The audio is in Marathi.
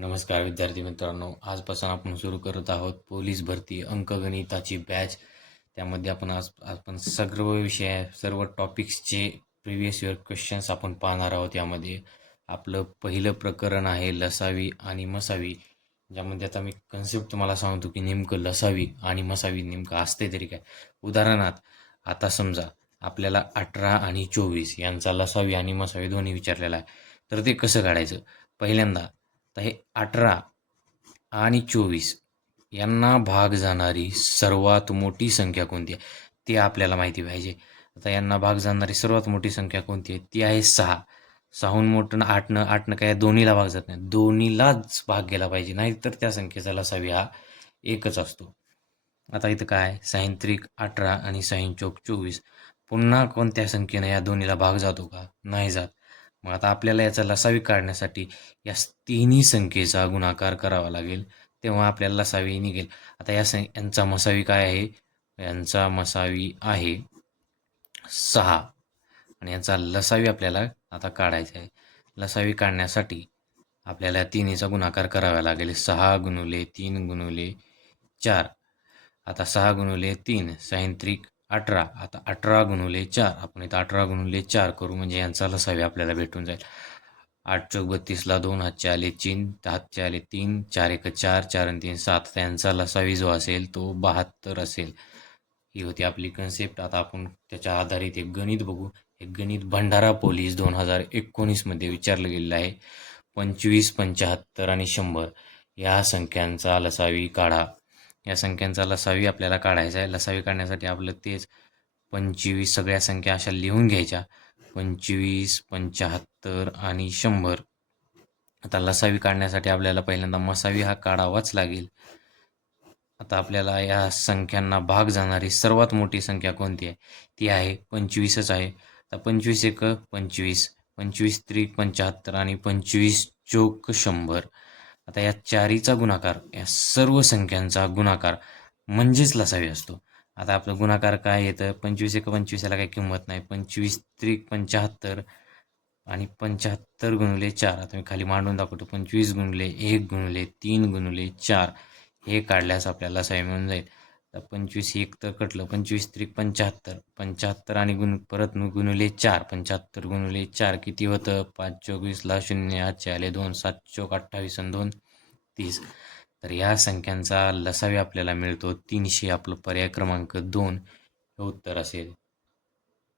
नमस्कार विद्यार्थी मित्रांनो, आजपासून आपण सुरू करत आहोत पोलीस भरती अंकगणिताची बॅच. त्यामध्ये आपण सर्व सर्व टॉपिक्सचे प्रिव्हियस इयर क्वेश्चन्स आपण पाहणार आहोत. यामध्ये आपलं पहिलं प्रकरण आहे लसावी आणि मसावी, ज्यामध्ये आता मी कन्सेप्ट तुम्हाला सांगतो की नेमकं लसावी आणि मसावी नेमकं असते तरी काय. उदाहरणार्थ, आता समजा आपल्याला 18 आणि 24 यांचा लसावी आणि मसावी दोन्ही विचारलेला आहे, तर ते कसं काढायचं. पहिल्यांदा तर हे 18 आणि 24 यांना भाग जाणारी सर्वात मोठी संख्या कोणती आहे ते आपल्याला माहिती पाहिजे. आता यांना भाग जाणारी सर्वात मोठी संख्या कोणती आहे ती आहे 6. 6हून मोठं 8 काय दोन्हीला भाग जात नाही, दोन्हीलाच भाग गेला पाहिजे, नाहीतर त्या संख्येचा लसावी हा एकच असतो. आता इथं काय, 6 18 आणि 6 24, पुन्हा कोणत्या संख्येनं या दोन्हीला भाग जातो का, नाही जात. मग आता आपल्याला याचा लसावी काढण्यासाठी या तिन्ही संख्येचा गुणाकार करावा लागेल, तेव्हा आपल्याला लसावी निघेल. आता यांचा मसावी काय आहे, यांचा मसावी आहे 6 आणि यांचा लसावी आपल्याला आता काढायचा आहे. लसावी काढण्यासाठी आपल्याला तिन्हीचा गुणाकार करावा लागेल. 6 गुणुले 3 गुणुले 4. आता 6 गुणुले 3 6 18. आता 18 गुणुले 4, आपण इथं 18 गुणुले 4 करू, म्हणजे यांचा लसावी आपल्याला भेटून जाईल. 8 चौक 32ला 2 हातचे आले 3, हातचे आले 3, 4 1 4, 4 आणि 3 7. यांचा लसावी जो असेल तो 72 असेल. ही होती आपली कन्सेप्ट. आता आपण त्याच्या आधारित एक गणित बघू. एक गणित भंडारा पोलीस 2019 मध्ये विचारलं गेलेलं आहे. 25 75 आणि 100 या संख्यांचा लसावी काढा. या संख्यांचा लसावी आपल्याला काढायचा आहे. लसावी काढण्यासाठी आपलं तेच 25 सगळ्या संख्या अशा लिहून घ्यायच्या, 25 75 आणि 100. आता लसावी काढण्यासाठी आपल्याला पहिल्यांदा मसावी हा काढावाच लागेल. आता आपल्याला या संख्यांना भाग जाणारी सर्वात मोठी संख्या कोणती आहे ती आहे 25च आहे. आता 25 एक 25, 25 त्रिक 75 आणि 25 चौक 100. आता या चारीचा गुणाकार, या सर्व संख्यांचा गुणाकार म्हणजेच लसावी असतो. आता आपलं गुणाकार काय येतं, 25 एक 25 याला काही किंमत नाही, 25 त्रिक 75 आणि 75 गुणिले 4. आता मी खाली मांडून दाखवतो, 25 गुणिले 1 गुणिले 3 गुणिले 4 हे काढल्यास आपल्याला लसावी मिळून जाईल. तर 25 एक तर कटलं, 25 त्रिक 75, 75 आणि परत गुणिले 4, 75 गुणिले 4 किती होतं, 5 चौक 20ला 0 हातचे आले 2, 7 चौक 28 आणि 2 30. तर या संख्यांचा लसावी आपल्याला मिळतो 300. आपलं पर्याय क्रमांक 2 हे उत्तर असेल.